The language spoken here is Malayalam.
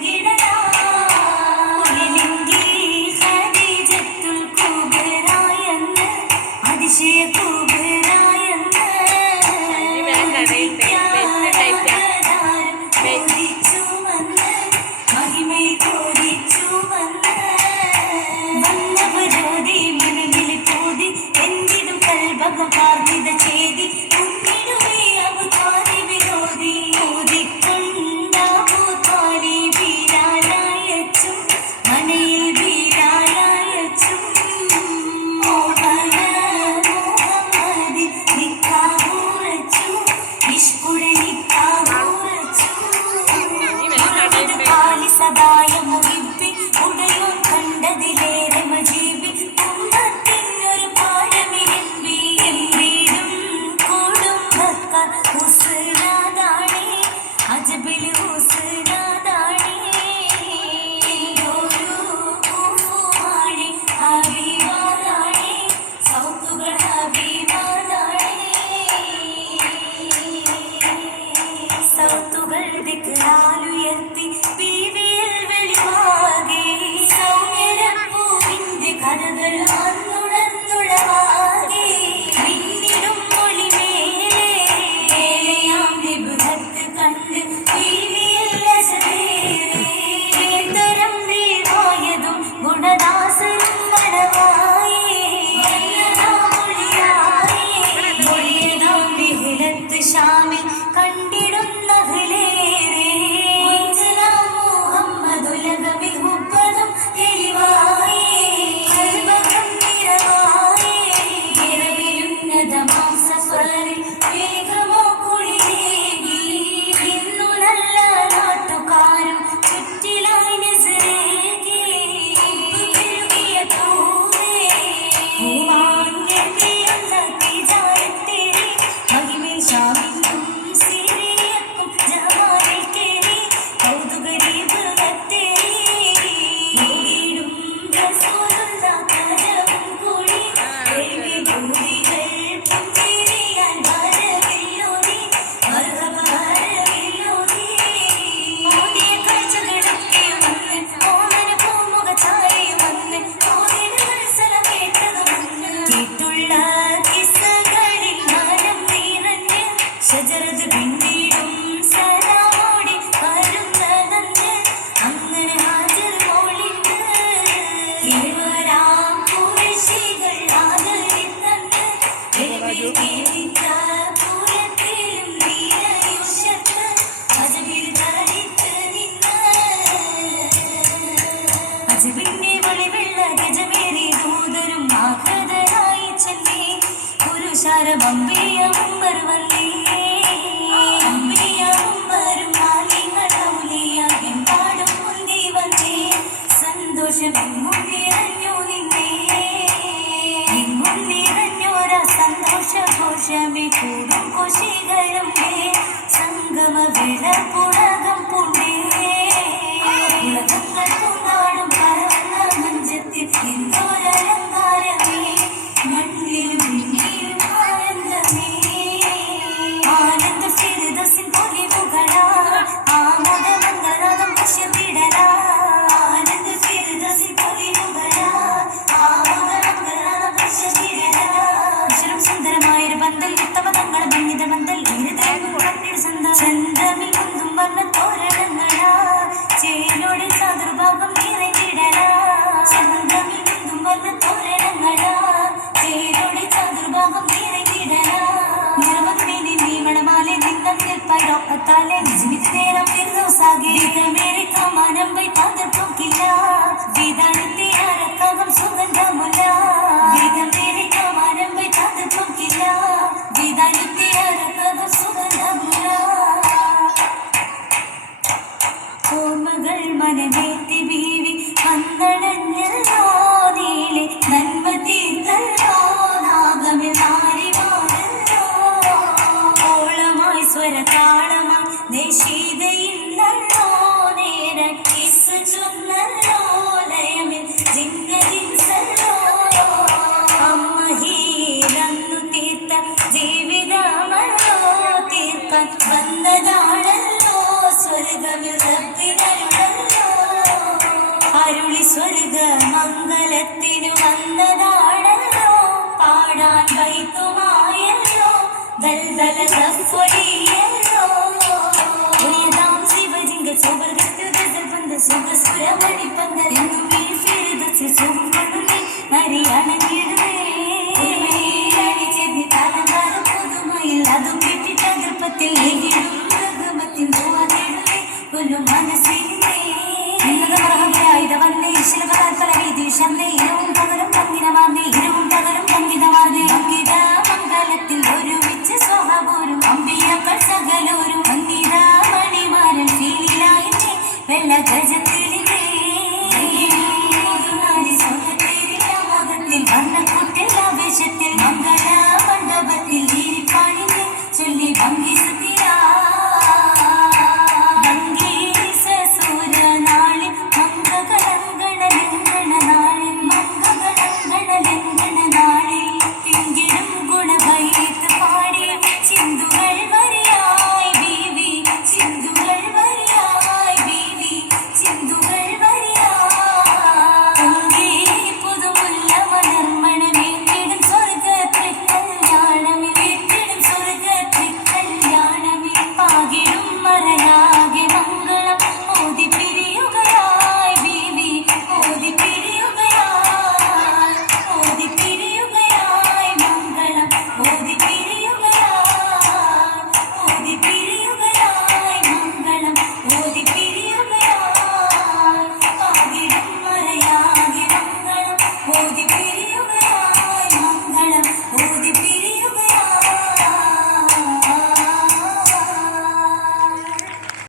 ിട വിളപുളകം പുണ്ടേ ഉലകങ്ങൾ പൂനാടും പരന്ന മഞ്ചത്തിൽ എന്തോരലങ്കാരമേ മണ്ണിലും വിണ്ണിലും ആനന്ദമേ ആനന്ദ ഫിർദൗസിൻ പൊലിവുകളാ ആമോദ മംഗളനാദം പുഷ്യത്തിടലാ ആനന്ദ ഫിർദൗസിൻ പൊലിവുകളാ ആമോദ മംഗളനാദം പുഷ്യത്തിടലാ സുന്ദരമായൊരു പന്തൽ ഉത്തമതങ്ങൾ ഭംഗിത പന്തൽ ചന്ദ്രമിൽ കുന്തും വർണ്ണ തോരണങ്ങളാ ചേലോടെ ചതുർഭാഗം നിറഞ്ഞിടലാ ചന്ദ്രമിൽ കുന്തും വർണ്ണ തോരണങ്ങളാ ചേലോടെ ചതുർഭാഗം നിറഞ്ഞിടലാ നിറമതുമേനി നീമണമാലെ നിന്നത്തിൽ പൈറോപ്പത്താലെ നിജമിത് നേരം ഫിർദൗസാകെ മേരെ കമാനം വൈ പാതർ പോക്കില്ല വേദാനത്തെ ആരക്കാകം സുഗന്ധമുല്ല മേരെ കമാനം വൈ പാതർ പോക്കില്ല വേദാനത്തെ ആരക്കാകം സുഗന്ധമുല്ല ഓർമ്മകൾ മനമേറ്റി ബീവി വന്നടഞ്ഞല്ലോ നീലെ നന്മ തീർത്തല്ലോ നാഗമിൽ നാരിമാണല്ലോ ഓളമായി സ്വരതാളമായി ദേശീതയില്ലല്ലോ നേരം കിസ് ചൊന്നല്ലോ ലയമിൽ ജിങ്കജിൻസല്ലോ അമ്മ ഹീരന്നു തീർത്ത ജീവിതമല്ലോ തീർക്കാൻ വന്നതാണല്ലോ സ്വർഗമിൽ റബ്ബിനരുളല്ലോ അരുളി സ്വർഗ മംഗളത്തിനു വന്നതാണല്ലോ പാടാൻ വൈത്തുമായല്ലോ ദൽദല സഫൊലിയല്ലോ